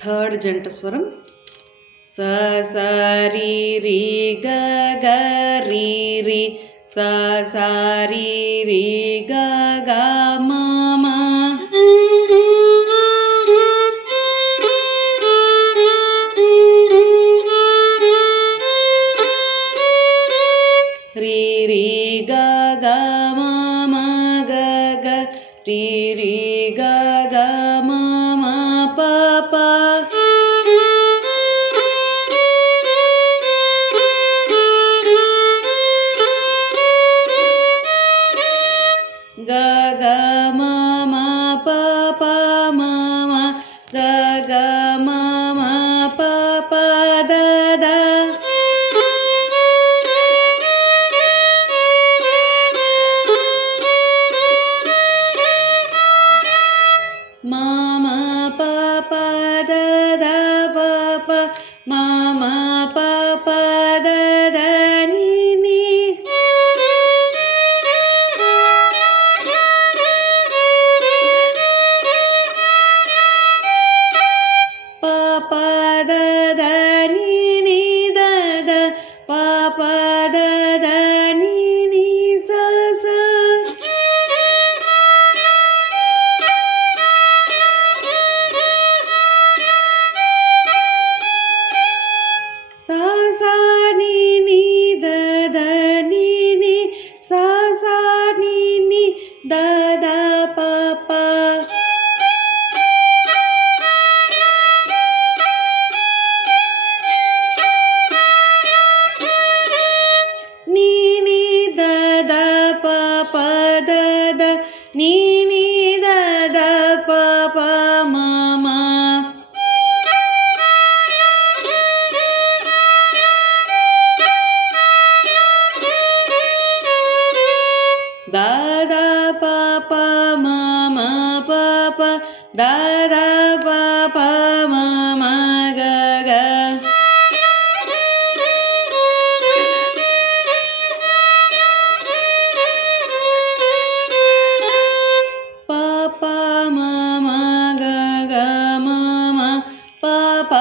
third ಜಂಟ ಸ್ವರಂ ಸ ಸ ರಿ ರಿ ಗ ಗ ರಿ ರಿ ಸ ಸ ರಿ ರಿ ಗ ಗ ಮ ಮ ರಿ ರಿ ಗ ಗ ಮ ಮ ಗ ಗ ರಿ ರಿ ಗ ಗ ಮ ಮ ಪ ಪ ಗ ಗ ಮ ಮ ಪ ಪ ಮ ಮ ಗ ಗ ಮ ಮ ಪ ಪ ದ ದ ಮ ಮ ಪ ಪ ದ ದ ಪ ಪ ಮ ಮ ಪ ಪ ದ ದ ni ni ಪ ಪ the the ni ni the the ಪ ಪ ದ ದ ni ni ಸ ಸ ಸ ಸ ni ni the the ni ni ಸ ಸ ni ni ದ ದ ಪ ಪ ನೀ ನೀ ದ ದ ಪ ಪ ದ ದ ನೀ ನೀ ದ ದ ಪ ಪ ಮ ಮ ದ ದ ಪ ಪ ಮ ಮ ಪ ಪ ದ ದ ಪ ಪ ಮ ಮ ಗ ಗ ಪ ಪ ಮ ಮ ಗ ಗ ಮ ಮ ಪ ಪ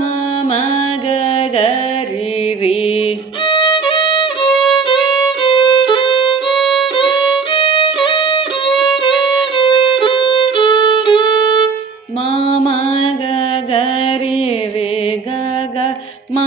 ಮ ಮ ಗ ಗ ರಿ ರಿ ಮ ಮ ಗ ಗ ರಿ ರಿ ಗ ಗ ಮ